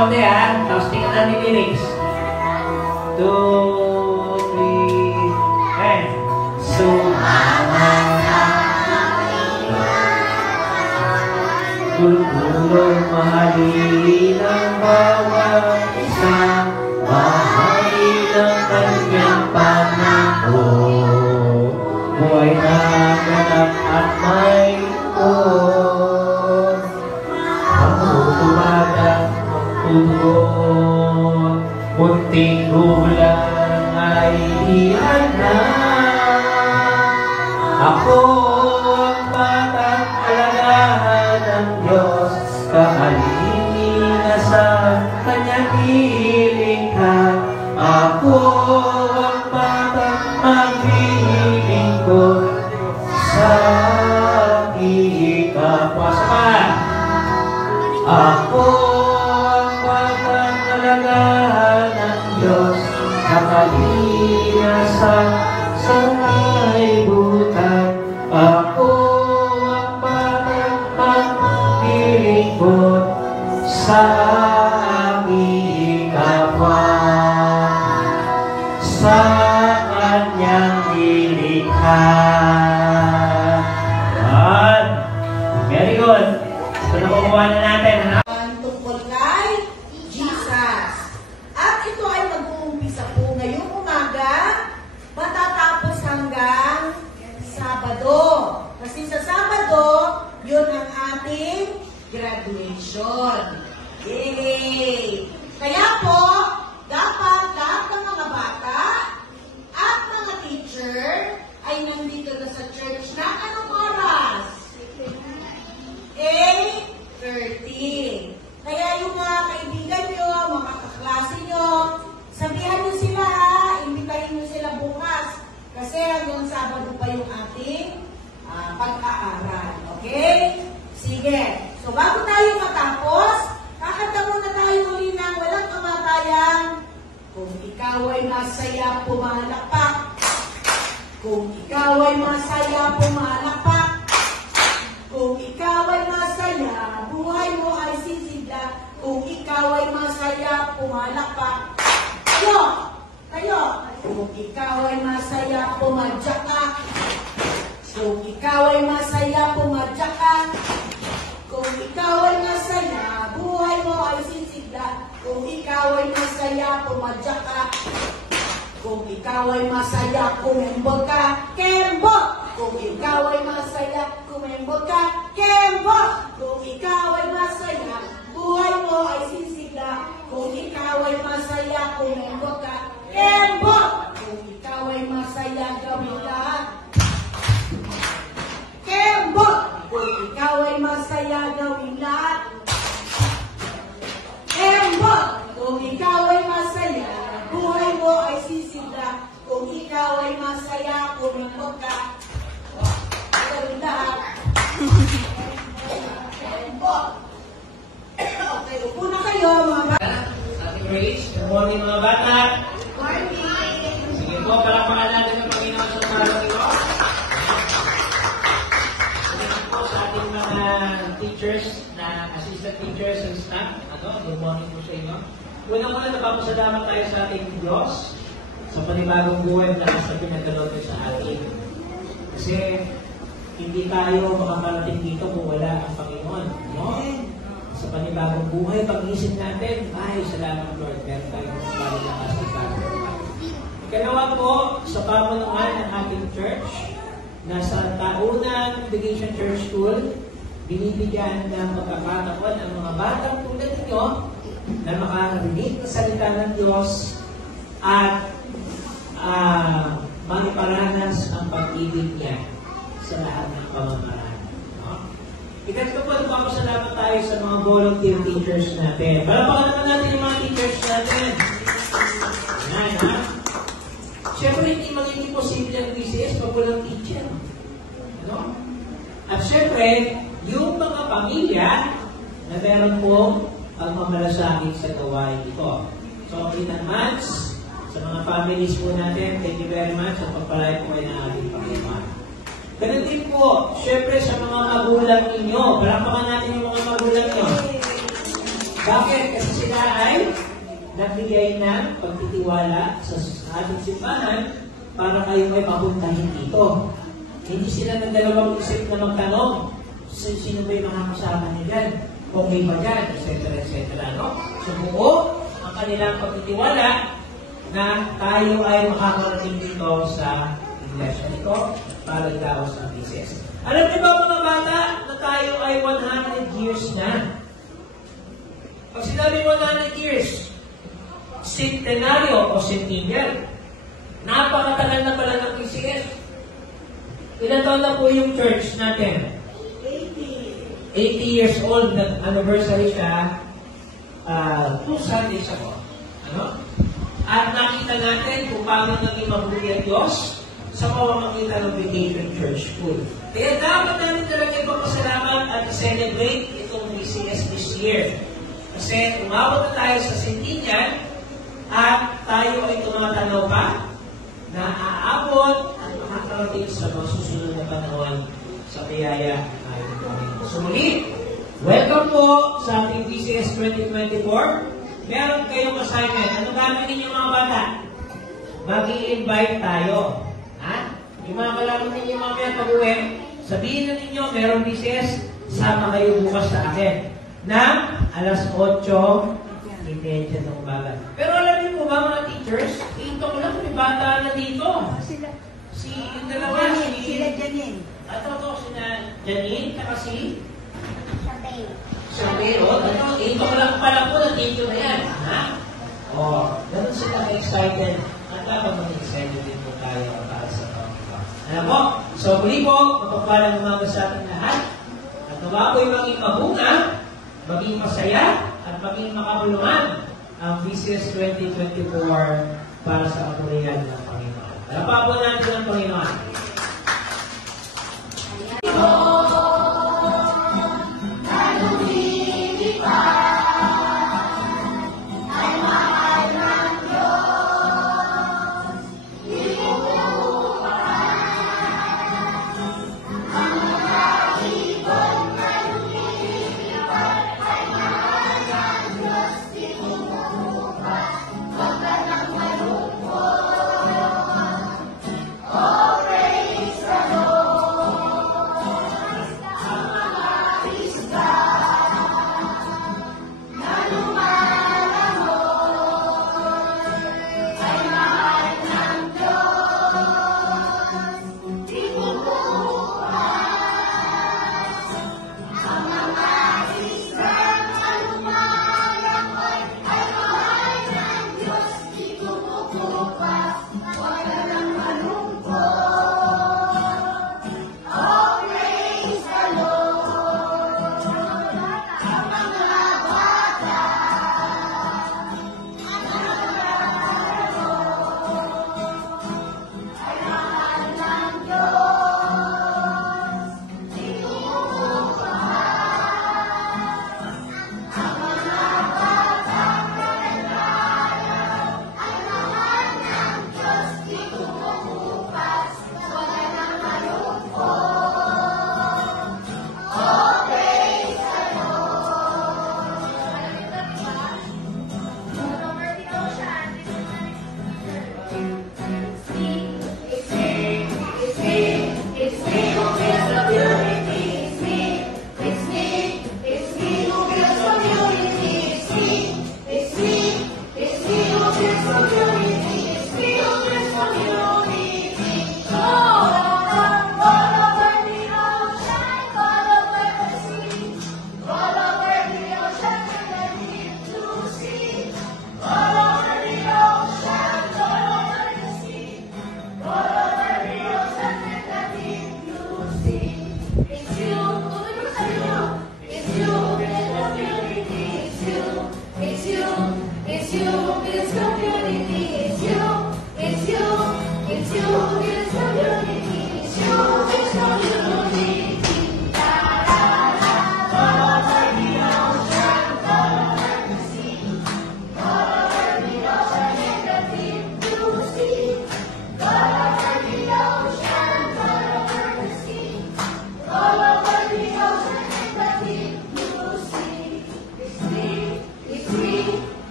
kaunti ha. Tapos tingnan natin lyrics. 2, 3, and gulong mahalin ang bawat isang mahalin ang kanyang panahon. Buhay na ganap at may tuon. Ang tumagang tugon, munting gulang ay iyan na. Ako ang batang alagahan ng Diyos, kahalili na sa kanyang ilikha. Ako ang batang maglilingkod sa ikapwa. Ako ang batang alagahan ng Diyos, kahalili na sa butan. Ako ang batang maglilingkod sa aming kapwa, sa kanyang nilikha. Very good. So nakukuha na natin. Tungkol kay Jesus. At ito ay mag-uumpisa po ngayong umaga, matatapos hanggang Sabado. Kasi sa Sabado, yun ang ating graduation. Yay! Kaya po, dapat lahat ng mga bata at mga teacher ay nandito na sa church na anong oras? 8:30. Kaya yung mga kaibigan nyo, mga kaklase nyo, sabihan nyo sila ha, imbitahin nyo sila bukas. Kasi hanggang Sabado pa yung ating pag-aaral. Okay? Sige. So bago tayo matapos, kakanta muna tayo uli ng walang kamatayan. Kung ikaw ay masaya, pumalakpak. Kung ikaw ay masaya, pumalakpak. Kung ikaw ay masaya, buhay mo ay sisigla. Kung ikaw ay masaya, pumalakpak. Tayo! Kung ikaw ay masaya, pumadyak ka. Kung ikaw ay masaya, pumadyak ka. Kung ikaw ay masaya, buhay mo ay sisigla. Kung ikaw ay masaya, pumadyak ka. Kung ikaw ay masaya, kumembog ka. Kembog! Kung ikaw ay masaya, kumembog ka. Kembog! Kung ikaw ay masaya, buhay mo ay sisigla. Kung ikaw ay masaya, kumembog ka. Kembog! Kung ikaw ay masaya, gawin lahat. Kembog! Kung ikaw ay masaya, gawin lahat. Kembog! Kung ikaw ay masaya, buhay mo ay sisigla. Kung ikaw ay masaya, kumembog ka. Gawin lahat. Kembog! Okay, upo na kayo mga bata. Ating Grace, good morning mga bata. Sige po, palakpakan natin ang Panginoon sa umagang ito. Sige po sa ating mga teachers, na assistant teachers and staff. Good morning po sa inyo. Unang-una, napapasalamat tayo sa ating Diyos sa panibagong buhay na sa pinagdalog sa atin. Kasi hindi tayo makakarating dito kung wala ang Panginoon. No? Sa panibagong buhay, pag-isip natin, ay, salamat Lord, meron tayong palilakas ng Panginoon. Ikalawa po, sa pamunuan ng ating church, na sa taunang Vision Church School, binibigyan ng pagkakataon ang mga batang tulad ninyo na makarinig ng salita ng Diyos at magparanas ang pag-ibig niya sa lahat ng pamamaraan. Ikatlo po, nagpapasalamat tayo sa mga volunteer teachers natin. Palakpakan naman natin yung mga teachers natin. Yan, ha? Siyempre, hindi magiging posible ang PCS pag walang teacher. Ano? At siyempre, yung mga pamilya na meron po ang mamalasakit sa gawain ito. So, in advance, sa mga families po natin, thank you very much at pagpalay po kayo ng ating Panginoon. Ganun din po, syempre sa mga magulang ninyo. Palakpakan natin yung mga magulang nyo. Bakit? Kasi sila nagbigay ng pagtitiwala sa ating simbahan para kayo may papuntahin dito. Hindi sila ng dalawang isip na magtanong, sino ba yung mga kasama niya dyan? Okay ba dyan? Etc. etc. No? So buo ang kanilang pagtitiwala na tayo ay makakarating dito sa iglesia nito para daos ng thesis. Alam niyo ba mga bata na tayo ay 100 years na? Pag sinabi 100 years, centenaryo o centennial, napakatagal na pala ng PCS. Ilan taon na po yung church natin? 80 years old na anniversary siya. 2 Sundays ago. Ano? At nakita natin kung paano naging mabuti ang Diyos sa pamamagitan ng Vacation Church School. Kaya dapat namin talaga ipapasalamat at celebrate itong PCS this year. Kasi umabot na tayo sa centennial at tayo ay tumatanaw pa na aabot at makakarating sa mga susunod na panahon sa biyaya ay Panginoon. So muli, welcome po sa ating PCS 2024. Meron kayong assignment. Ano gagawin ninyo mga bata? Mag-i-invite tayo. Ha? Yung mga kalaman ninyo mamaya pag-uwi, sabihin na ninyo, meron PCS, sama kayo bukas sa akin. Na alas 8:30 ng umaga. Pero alam niyo po ba mga teachers, ito ko lang, may bata na dito. Si yung dalawa, Sila Janine. sina Janine, saka si Sabi, ito ko lang pala po, nandito na yan. Ha? Ganun sila excited. At dapat mag-excited din po tayo para sa Panginoon. Alam po, so muli po, mapagpalang umaga sa ating lahat. At nawa po'y maging mabunga, maging masaya, at maging makabulungan ang VCS 2024 para sa kapurihan ng Panginoon. Alapapo natin ang Panginoon.